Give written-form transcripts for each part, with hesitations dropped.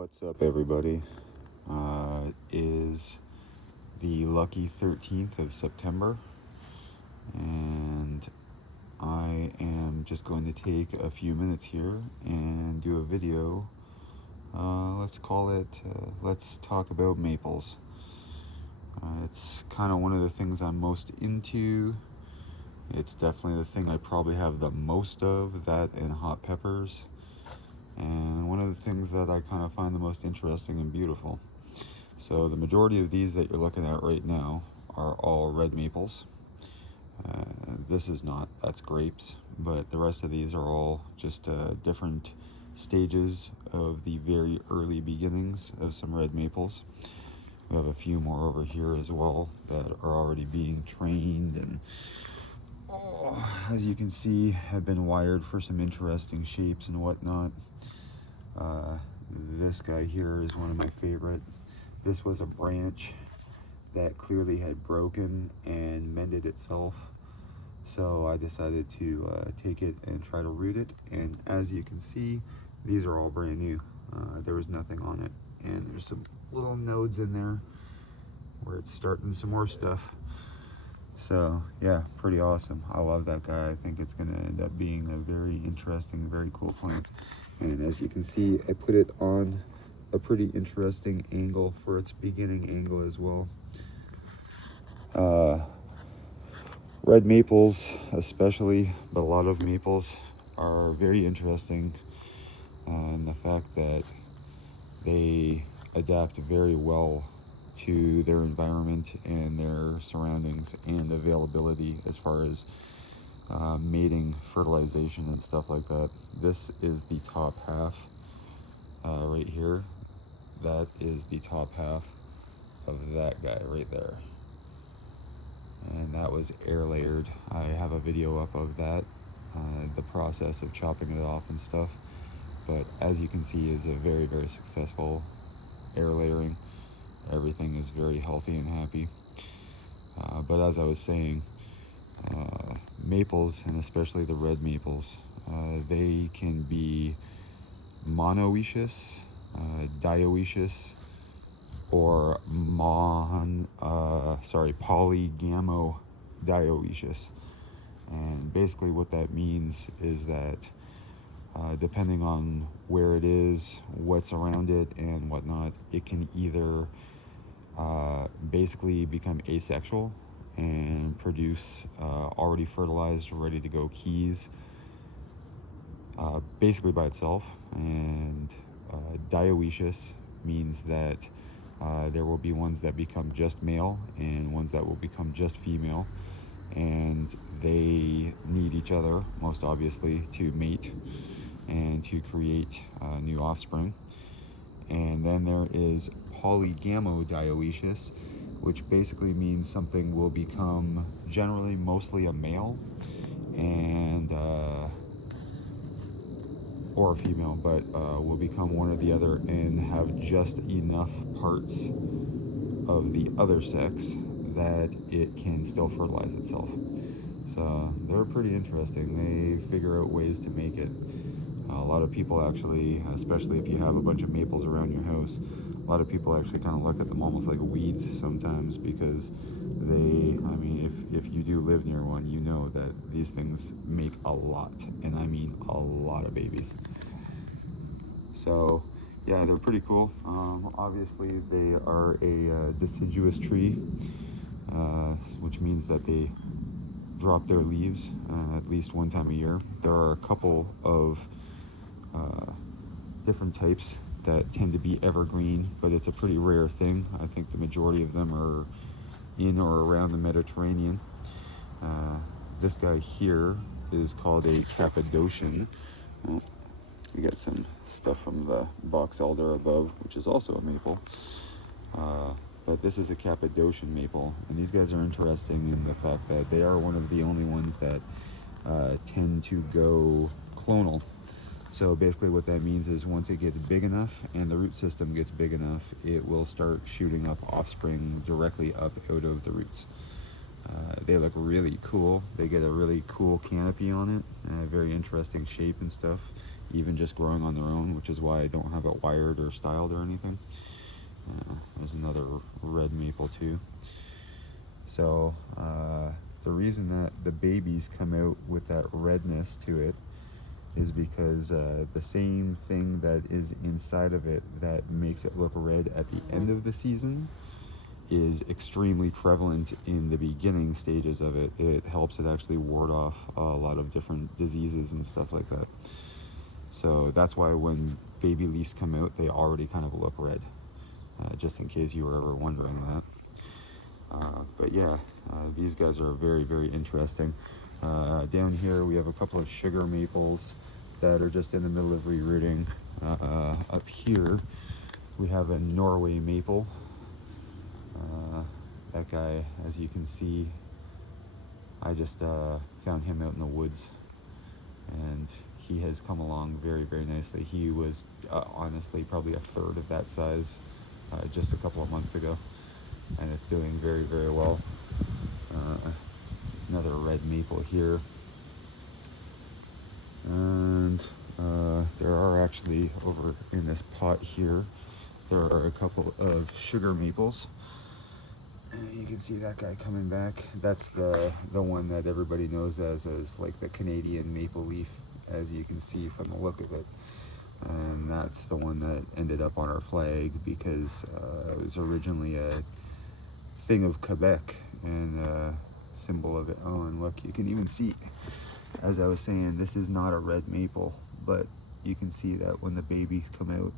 What's up, everybody? It is the lucky 13th of September, and I am just going to take a few minutes here and do a video. Let's call it, let's talk about maples. It's kind of one of the things I'm most into. It's definitely the thing I probably have the most of, that and hot peppers. And one of the things that I kind of find the most interesting and beautiful. So the majority of these that you're looking at right now are all red maples. This is not, that's grapes, but the rest of these are all just different stages of the very early beginnings of some red maples. We have a few more over here as well that are already being trained and, as you can see, have been wired for some interesting shapes and whatnot. This guy here is one of my favorite. This was a branch that clearly had broken and mended itself, so I decided to take it and try to root it. And as you can see, these are all brand new. There was nothing on it, and there's some little nodes in there where it's starting some more stuff. So yeah, pretty awesome. I love that guy. I think it's going to end up being a very interesting, very cool plant. And as you can see, I put it on a pretty interesting angle for its beginning angle as well. Red maples especially, but a lot of maples are very interesting in the fact that they adapt very well to their environment and their surroundings and availability as far as mating, fertilization, and stuff like that. This is the top half right here. That is the top half of that guy right there. And that was air layered. I have a video up of that, the process of chopping it off and stuff. But as you can see, is a very, very successful air layering. Everything is very healthy and happy. But as I was saying, maples, and especially the red maples, they can be monoecious, dioecious, or polygamodioecious. And basically what that means is that depending on where it is, what's around it, and whatnot, it can either basically become asexual and produce already fertilized, ready to go keys basically by itself. And dioecious means that there will be ones that become just male and ones that will become just female, and they need each other, most obviously, to mate and to create new offspring. And then there is polygamodioecious, which basically means something will become generally mostly a male and or a female, but will become one or the other and have just enough parts of the other sex that it can still fertilize itself. So they're pretty interesting. They figure out ways to make it. A lot of people actually, especially if you have a bunch of maples around your house, a lot of people actually kind of look at them almost like weeds sometimes, because they, I mean, if you do live near one, you know that these things make a lot, and I mean a lot of babies. So yeah, they're pretty cool. Obviously they are a deciduous tree, which means that they drop their leaves at least one time a year. There are a couple of different types that tend to be evergreen, but it's a pretty rare thing. I think the majority of them are in or around the Mediterranean. This guy here is called a Cappadocian. We got some stuff from the box elder above, which is also a maple. But this is a Cappadocian maple, and these guys are interesting in the fact that they are one of the only ones that tend to go clonal. So basically what that means is once it gets big enough and the root system gets big enough, it will start shooting up offspring directly up out of the roots. They look really cool. They get a really cool canopy on it, very interesting shape and stuff. even just growing on their own, which is why I don't have it wired or styled or anything. There's another red maple too. So the reason that the babies come out with that redness to it is because the same thing that is inside of it that makes it look red at the end of the season is extremely prevalent in the beginning stages of it. It helps it actually ward off a lot of different diseases and stuff like that. So that's why when baby leaves come out, they already kind of look red, just in case you were ever wondering that. But yeah, these guys are very, very interesting. Down here we have a couple of sugar maples that are just in the middle of rerooting. Up here we have a Norway maple. That guy, as you can see, I just found him out in the woods, and he has come along very, very nicely. He was honestly probably a third of that size just a couple of months ago, and it's doing very, very well. Another red maple here, and there are actually, over in this pot here, there are a couple of sugar maples. You can see that guy coming back. That's the one that everybody knows as like the Canadian maple leaf, as you can see from the look of it. And that's the one that ended up on our flag because it was originally a thing of Quebec and a symbol of it. Oh, and look, you can even see, as I was saying, this is not a red maple, but you can see that when the babies come out,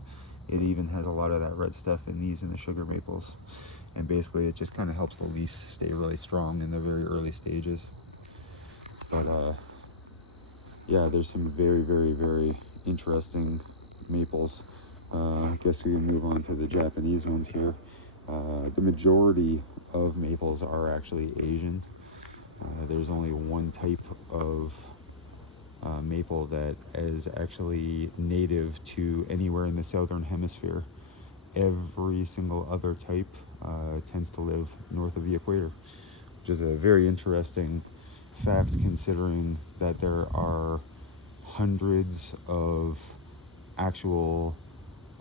it even has a lot of that red stuff in these and the sugar maples. And basically it just kind of helps the leaves stay really strong in the very early stages. But yeah, there's some very, very, very interesting maples. I guess we can move on to the Japanese ones here. The majority of maples are actually Asian. There's only one type of maple that is actually native to anywhere in the southern hemisphere. Every single other type tends to live north of the equator, which is a very interesting fact considering that there are hundreds of actual,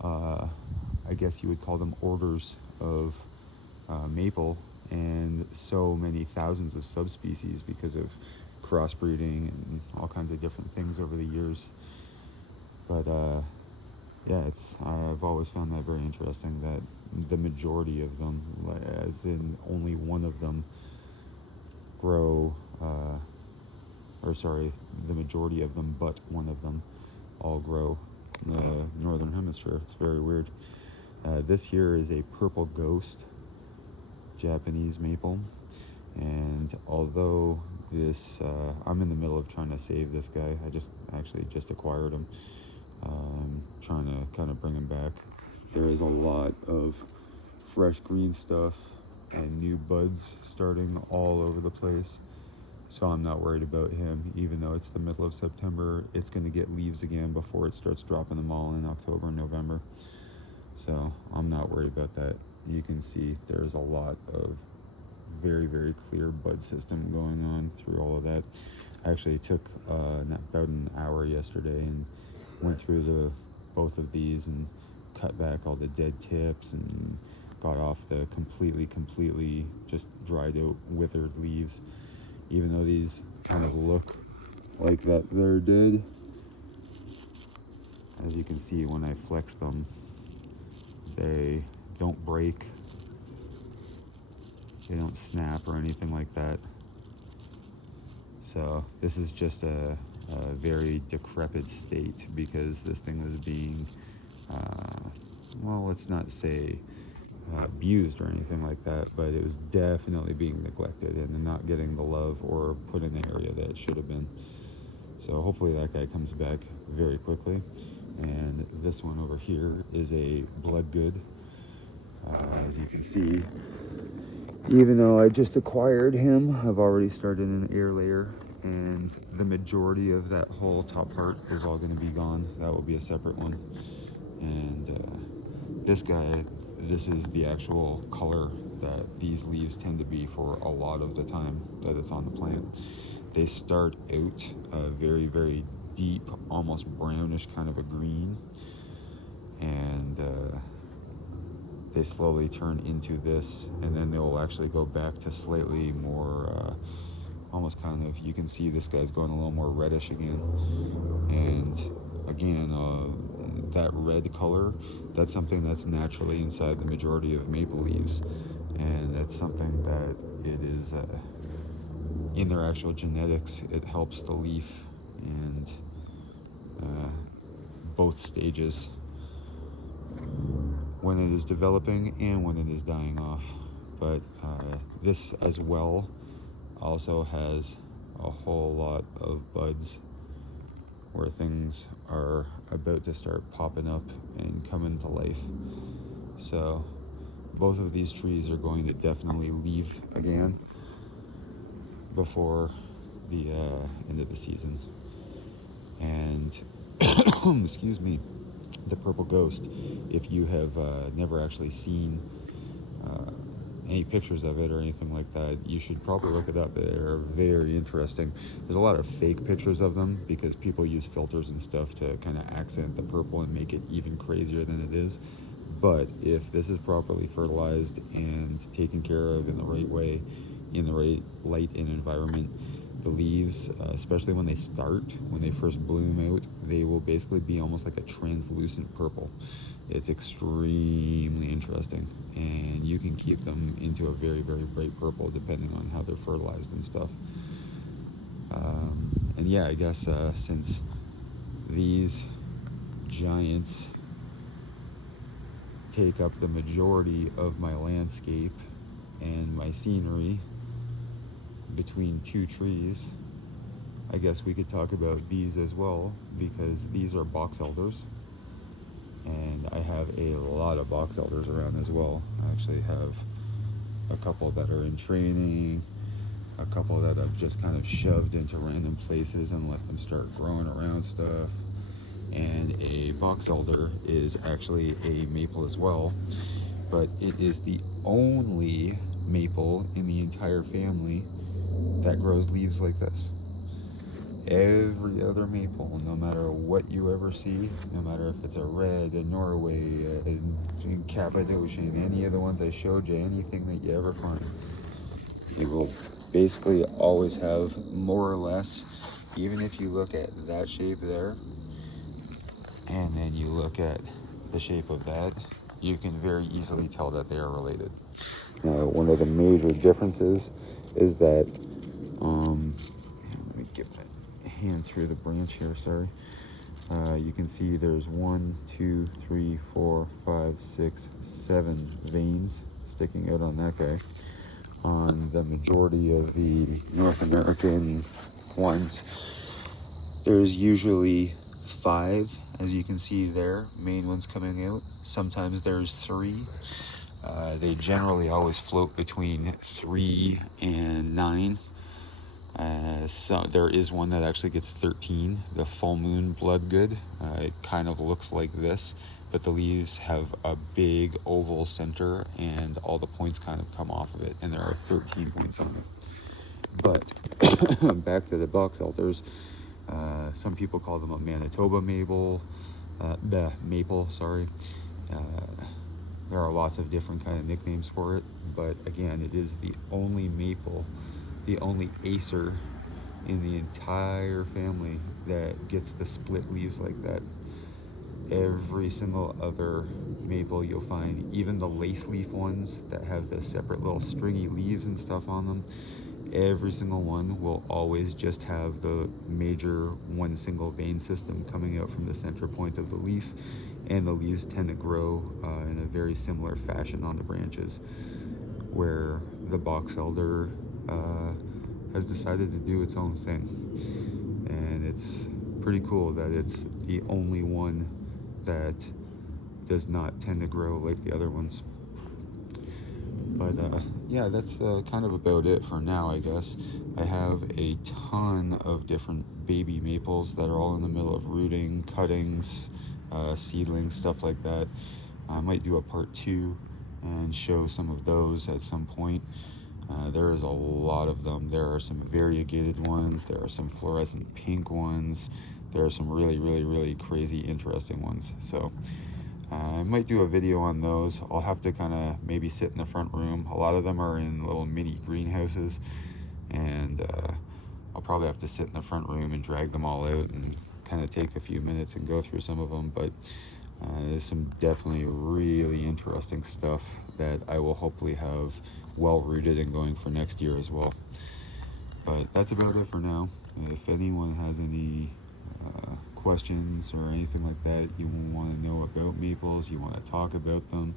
I guess you would call them orders of maple, and so many thousands of subspecies because of crossbreeding and all kinds of different things over the years. But yeah, I've always found that very interesting that the majority of them, as in only one of them, grow, the majority of them but one of them all grow in the northern hemisphere. It's very weird. This here is a purple ghost Japanese maple, and although this, I'm in the middle of trying to save this guy. I just acquired him. Trying to kind of bring him back. There is a lot of fresh green stuff and new buds starting all over the place, so I'm not worried about him. Even though it's the middle of September, it's going to get leaves again before it starts dropping them all in October and November, so I'm not worried about that. You can see there's a lot of very, very clear bud system going on through all of that. I actually took about an hour yesterday and went through both of these and cut back all the dead tips and got off the completely just dried out, withered leaves. Even though these kind of look like that they're dead, as you can see when I flex them, they don't break, they don't snap or anything like that. So this is just a very decrepit state because this thing was being, well, let's not say abused or anything like that, but it was definitely being neglected and not getting the love or put in the area that it should have been. So hopefully that guy comes back very quickly. And this one over here is a Bloodgood. As you can see, even though I just acquired him, I've already started an air layer, and the majority of that whole top part is all going to be gone. That will be a separate one. And this guy, this is the actual color that these leaves tend to be for a lot of the time that it's on the plant. They start out very, very deep, almost brownish kind of a green, and they slowly turn into this, and then they'll actually go back to slightly more almost kind of, you can see this guy's going a little more reddish again. And again, that red color, that's something that's naturally inside the majority of maple leaves, and that's something that it is in their actual genetics. It helps the leaf and both stages, when it is developing and when it is dying off. But this as well also has a whole lot of buds where things are about to start popping up and coming to life. So both of these trees are going to definitely leave again before the end of the season. And excuse me, the purple ghost, if you have never actually seen any pictures of it or anything like that, you should probably look it up. They're very interesting. There's a lot of fake pictures of them because people use filters and stuff to kind of accent the purple and make it even crazier than it is. But if this is properly fertilized and taken care of in the right way, in the right light and environment, the leaves, especially when they first bloom out, they will basically be almost like a translucent purple. It's extremely interesting, and you can keep them into a very, very bright purple depending on how they're fertilized and stuff. And yeah, I guess since these giants take up the majority of my landscape and my scenery between two trees, I guess we could talk about these as well, because these are box elders, and I have a lot of box elders around as well. I actually have a couple that are in training, a couple that I've just kind of shoved into random places and let them start growing around stuff. And a box elder is actually a maple as well, but it is the only maple in the entire family that grows leaves like this. Every other maple, no matter what you ever see, no matter if it's a red, a Norway, a Cappadocian, any of the ones I showed you, anything that you ever find, it will basically always have more or less, even if you look at that shape there, and then you look at the shape of that, you can very easily tell that they are related. Now, one of the major differences is that, let me get my hand through the branch here, sorry. You can see there's 1, 2, 3, 4, 5, 6, 7 veins sticking out on that guy. On the majority of the North American ones, there's usually 5, as you can see there, main ones coming out. Sometimes there's 3. They generally always float between 3 and 9. So there is one that actually gets 13, the full moon bloodgood. It kind of looks like this, but the leaves have a big oval center and all the points kind of come off of it, and there are 13 points on it. But back to the box elders, some people call them a Manitoba maple, maple, sorry. There are lots of different kind of nicknames for it, but again, it is the only maple, the only acer in the entire family that gets the split leaves like that. Every single other maple you'll find, even the lace leaf ones that have the separate little stringy leaves and stuff on them, every single one will always just have the major one single vein system coming out from the center point of the leaf, and the leaves tend to grow in a very similar fashion on the branches, where the box elder has decided to do its own thing. And it's pretty cool that it's the only one that does not tend to grow like the other ones. But yeah, that's kind of about it for now, I guess. I have a ton of different baby maples that are all in the middle of rooting, cuttings, seedlings, stuff like that. I might do a part 2 and show some of those at some point. There is a lot of them. There are some variegated ones, there are some fluorescent pink ones, there are some really crazy interesting ones. So I might do a video on those. I'll have to kind of maybe sit in the front room. A lot of them are in little mini greenhouses, and I'll probably have to sit in the front room and drag them all out and kind of take a few minutes and go through some of them. But there's some definitely really interesting stuff that I will hopefully have well rooted and going for next year as well. But that's about it for now. If anyone has any questions or anything like that, you want to know about maples, you want to talk about them,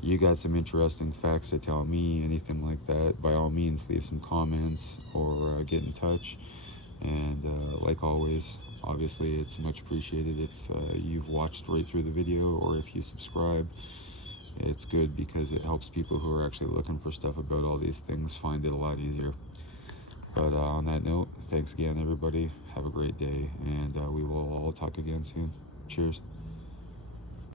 you got some interesting facts to tell me, anything like that, by all means leave some comments or get in touch. And like always, obviously it's much appreciated if you've watched right through the video, or if you subscribe. It's good because it helps people who are actually looking for stuff about all these things find it a lot easier. But on that note, thanks again everybody, have a great day, and we will all talk again soon. Cheers.